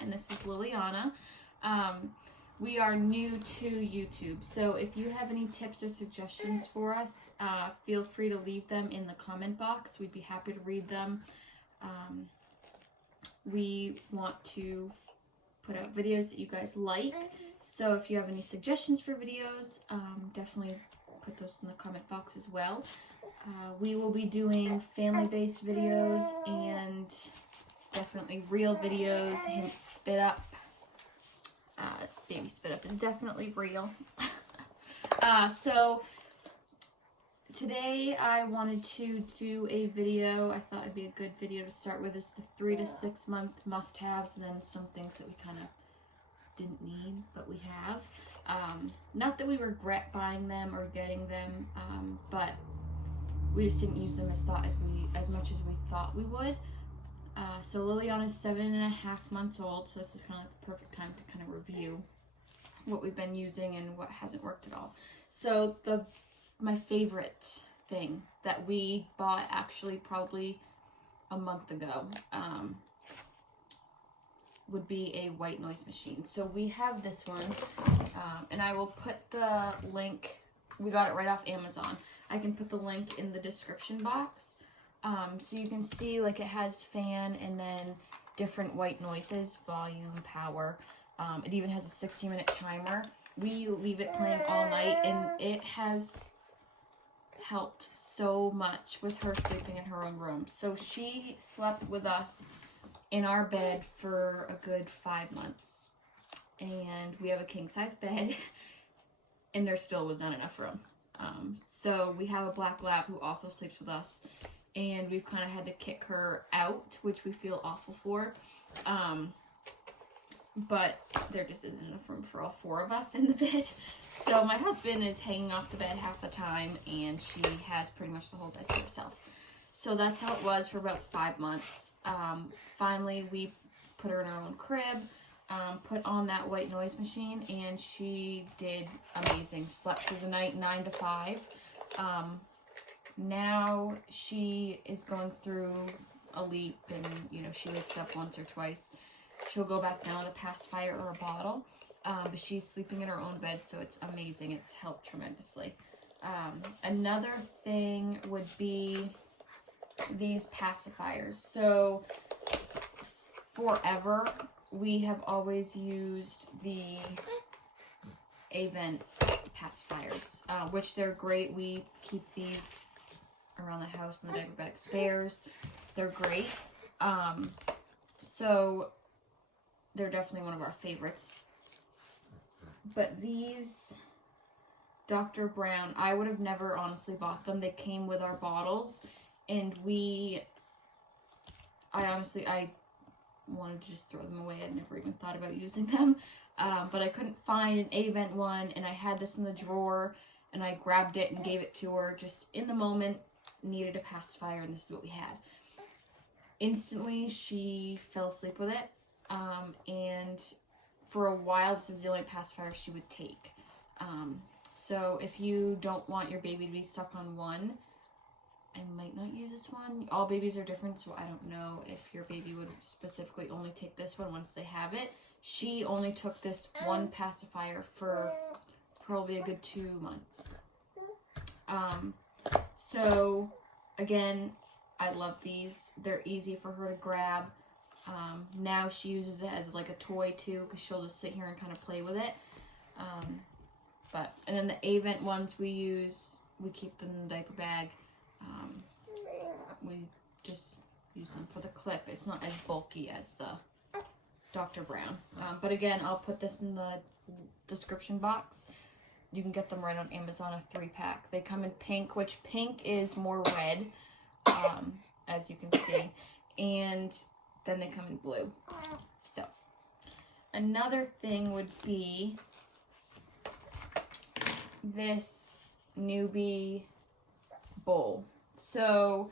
and this is Liliana. We are new to YouTube, so if you have any tips or suggestions for us, feel free to leave them in the comment box. We'd be happy to read them. We want to put out videos that you guys like, so if you have any suggestions for videos, definitely put those in the comment box as well. We will be doing family-based videos and definitely real videos. Hint, spit up. This baby spit up is definitely real. So today I wanted to do a video. I thought it'd be a good video to start with. Is the 3 to 6 month must-haves, and then some things that we kind of didn't need but we have. Not that we regret buying them or getting them, but we just didn't use them as much as we thought we would. So Liliana's 7.5 months old, so this is kind of the perfect time to kind of review what we've been using and what hasn't worked at all. So my favorite thing that we bought actually probably a month ago would be a white noise machine. So we have this one, and I will put the link. We got it right off Amazon. I can put the link in the description box. So you can see, like, it has fan and then different white noises, volume, power. It even has a 60-minute timer. We leave it playing all night, and it has helped so much with her sleeping in her own room. So she slept with us in our bed for a good 5 months. And we have a king-size bed, and there still was not enough room. So we have a black lab who also sleeps with us, and we've kind of had to kick her out, which we feel awful for. But there just isn't enough room for all 4 of us in the bed. So my husband is hanging off the bed half the time, and she has pretty much the whole bed to herself. So that's how it was for about 5 months. Finally, we put her in her own crib, put on that white noise machine, and she did amazing. Slept through the night 9 to 5. Now she is going through a leap, and she wakes up once or twice. She'll go back down with a pacifier or a bottle, but she's sleeping in her own bed, so it's amazing. It's helped tremendously. Another thing would be these pacifiers. So forever we have always used the Avent pacifiers, which they're great. We keep these around the house in the diaper bag spares. They're great. So they're definitely one of our favorites. But these Dr. Brown, I would have never honestly bought them. They came with our bottles, and I wanted to just throw them away. I never even thought about using them. But I couldn't find an Avent one, and I had this in the drawer, and I grabbed it and gave it to her just in the moment. Needed a pacifier, and this is what we had. Instantly, she fell asleep with it, and for a while, this is the only pacifier she would take. So if you don't want your baby to be stuck on one, I might not use this one. All babies are different, so I don't know if your baby would specifically only take this one once they have it. She only took this one pacifier for probably a good 2 months. So again, I love these. They're easy for her to grab. Now she uses it as like a toy too, because she'll just sit here and kind of play with it. And then the Avent ones we keep them in the diaper bag. We just use them for the clip. It's not as bulky as the Dr. Brown. But again, I'll put this in the description box. You can get them right on Amazon, a 3-pack. They come in pink, which pink is more red, as you can see. And then they come in blue. So, another thing would be this Newbie bowl. So,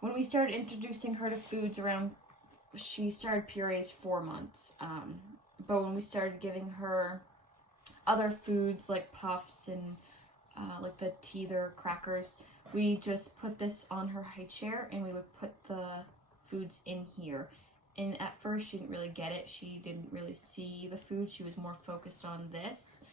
when we started introducing her to foods she started purees 4 months. But when we started giving her other foods like puffs and like the teether crackers, we just put this on her high chair, and we would put the foods in here, And at first she didn't really get it. She didn't really see the food. She was more focused on this.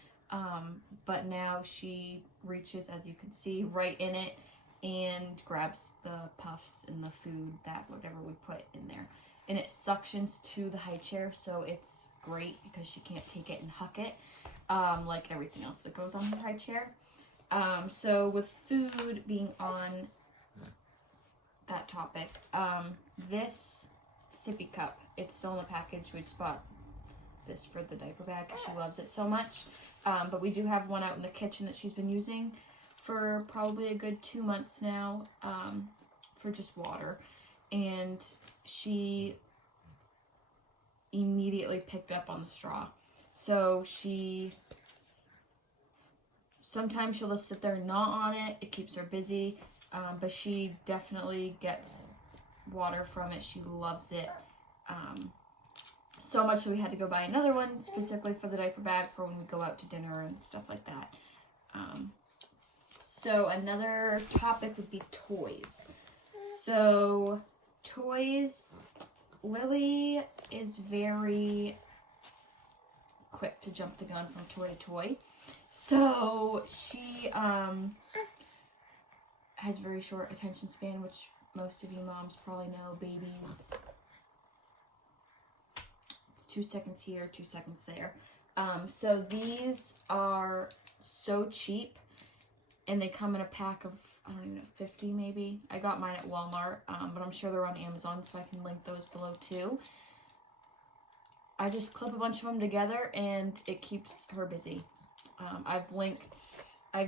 But now she reaches, as you can see, right in it and grabs the puffs and the food, that whatever we put in there. And it suctions to the high chair, so it's great because she can't take it and huck it, like everything else that goes on the high chair. So with food being on that topic, this sippy cup, it's still in the package. We just bought this for the diaper bag because she loves it so much. But we do have one out in the kitchen that she's been using for probably a good 2 months now, for just water. And she immediately picked up on the straw. So sometimes she'll just sit there and gnaw on it. It keeps her busy. But she definitely gets water from it. She loves it. So much that we had to go buy another one specifically for the diaper bag for when we go out to dinner and stuff like that. So another topic would be toys. So toys, Lily is very quick to jump the gun from toy to toy. So she has very short attention span, which most of you moms probably know. Babies, it's 2 seconds here, 2 seconds there. So these are so cheap, and they come in a pack of, I don't even know, 50 maybe. I got mine at Walmart, but I'm sure they're on Amazon, so I can link those below too. I just clip a bunch of them together, and it keeps her busy. I've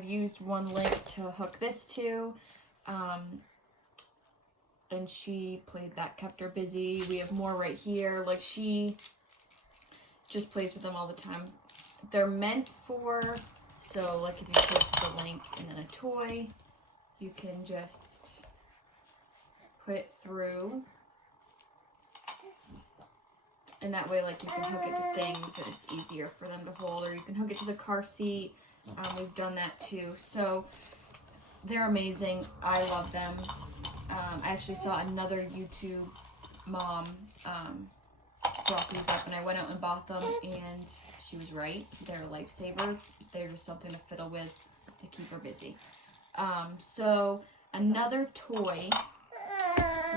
used one link to hook this to, and she played that, kept her busy. We have more right here. Like, she just plays with them all the time. They're meant for, so like if you take the link and then a toy, you can just put it through. And that way, like, you can hook it to things and it's easier for them to hold, or you can hook it to the car seat. We've done that too. So they're amazing. I love them. I actually saw another YouTube mom brought these up, and I went out and bought them, and she was right. They're a lifesaver. They're just something to fiddle with to keep her busy. So another toy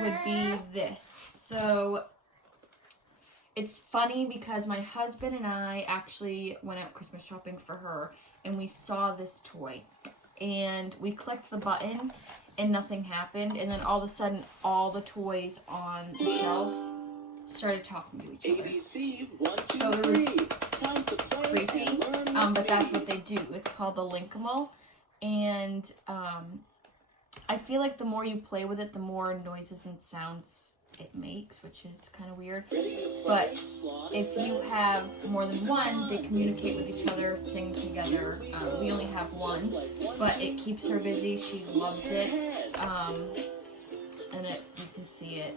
would be this. So it's funny because my husband and I actually went out Christmas shopping for her, and we saw this toy, and we clicked the button and nothing happened, and then all of a sudden all the toys on the shelf started talking to each other. ABC, 1, 2, so it was Time to play creepy, and learn but that's what they do. It's called the Linkable, and I feel like the more you play with it, the more noises and sounds it makes, which is kind of weird. But if you have more than one, they communicate with each other, sing together. We only have one, but it keeps her busy. She loves it, and you can see it.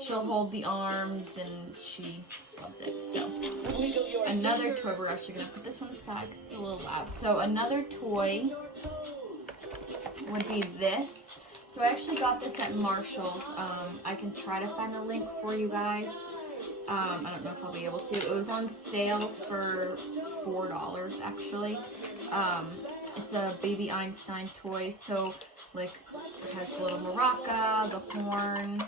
She'll hold the arms, and she loves it. So another toy, we're actually gonna put this one aside because it's a little loud. So another toy would be this. So I actually got this at Marshall's. I can try to find a link for you guys. I don't know if I'll be able to. It was on sale for $4 actually. It's a baby Einstein toy. So like it has the little maraca, the horn,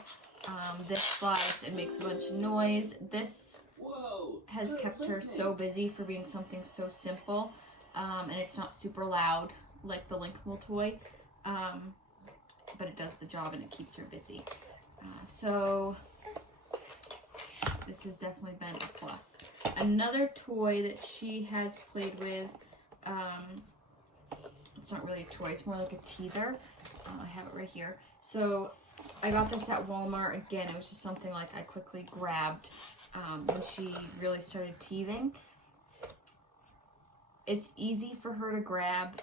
this slides, it makes a bunch of noise. This has kept her so busy for being something so simple. And it's not super loud like the Linkable toy. But it does the job and it keeps her busy. So this has definitely been a plus. Another toy that she has played with, it's not really a toy, it's more like a teether. I have it right here. So I got this at Walmart. Again, it was just something like I quickly grabbed when she really started teething. It's easy for her to grab,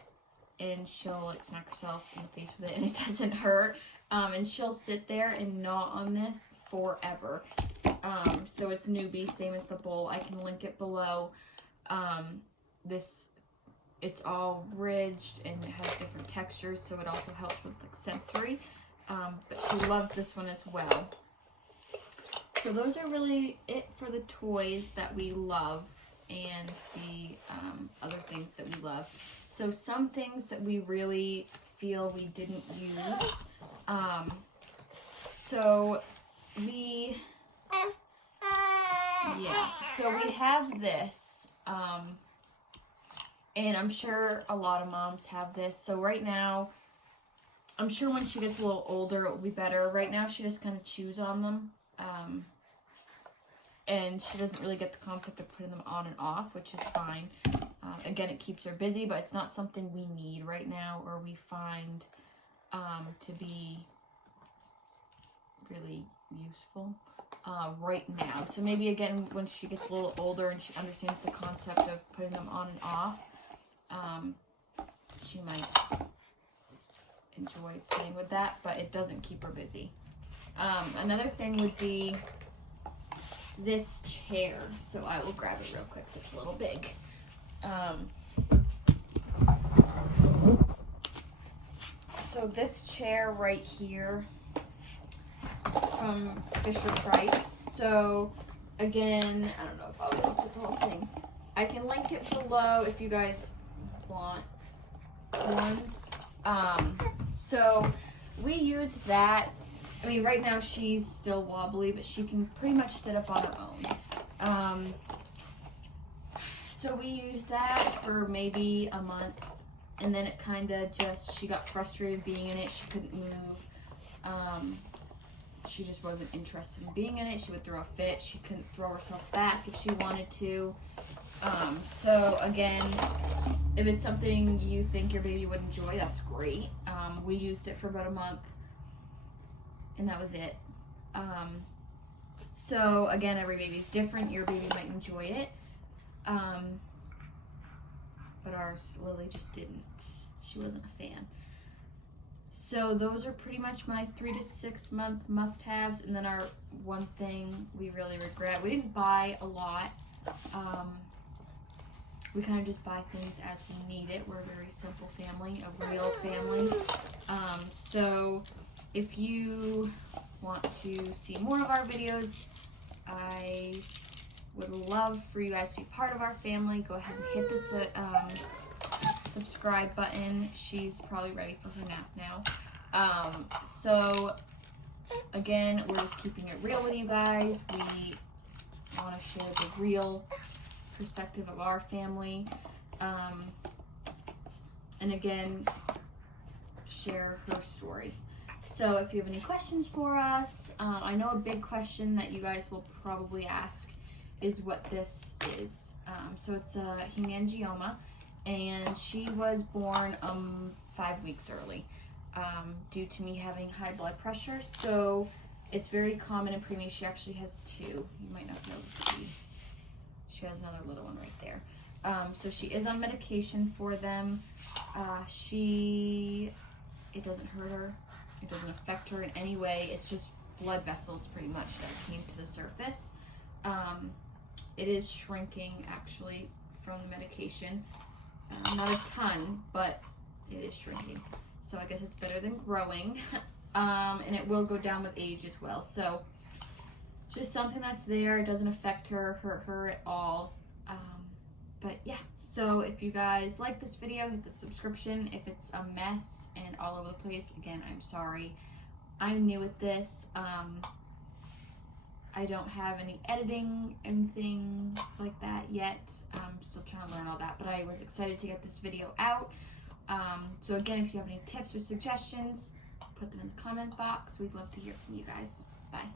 and she'll like smack herself in the face with it, and it doesn't hurt. And she'll sit there and gnaw on this forever. So it's Newbie, same as the bowl. I can link it below. It's all ridged and it has different textures, so it also helps with the sensory. But she loves this one as well. So those are really it for the toys that we love and the other things that we love. So some things that we really feel we didn't use. So we have this. And I'm sure a lot of moms have this. So right now, I'm sure when she gets a little older, it will be better. Right now, she just kind of chews on them. And she doesn't really get the concept of putting them on and off, which is fine. Again, it keeps her busy, but it's not something we need right now or we find to be really useful right now. So maybe, again, when she gets a little older and she understands the concept of putting them on and off, she might enjoy playing with that, but it doesn't keep her busy. Another thing would be this chair. So I will grab it real quick so it's a little big. So this chair right here from Fisher Price. So again, I don't know if I'll be able to fit the whole thing. I can link it below if you guys want one. So we use that. I mean, right now she's still wobbly, but she can pretty much sit up on her own. So we used that for maybe a month, and then it kind of just, she got frustrated being in it. She couldn't move. She just wasn't interested in being in it. She would throw a fit. She couldn't throw herself back if she wanted to. So again, if it's something you think your baby would enjoy, that's great. We used it for about a month, and that was it. So again, every baby's different. Your baby might enjoy it. But ours, Lily, just didn't. She wasn't a fan. So those are pretty much my 3 to 6 month must-haves. And then our one thing we really regret, we didn't buy a lot. We kind of just buy things as we need it. We're a very simple family, a real family. So if you want to see more of our videos, I would love for you guys to be part of our family. Go ahead and hit the subscribe button. She's probably ready for her nap now. So again, we're just keeping it real with you guys. We want to share the real perspective of our family. And again, share her story. So if you have any questions for us, I know a big question that you guys will probably ask is what this is. So it's a hemangioma, and she was born 5 weeks early due to me having high blood pressure. So it's very common in preemies. She actually has 2. You might not be able to see. She has another little one right there. So she is on medication for them. It doesn't hurt her. It doesn't affect her in any way. It's just blood vessels pretty much that came to the surface. It is shrinking actually from the medication. Not a ton, but it is shrinking. So I guess it's better than growing. And it will go down with age as well. So just something that's there. It doesn't affect her, hurt her at all. But yeah, so if you guys like this video, hit the subscription. If it's a mess and all over the place, again, I'm sorry. I'm new at this. I don't have any editing, anything like that yet. I'm still trying to learn all that, but I was excited to get this video out. So again, if you have any tips or suggestions, put them in the comment box. We'd love to hear from you guys. Bye.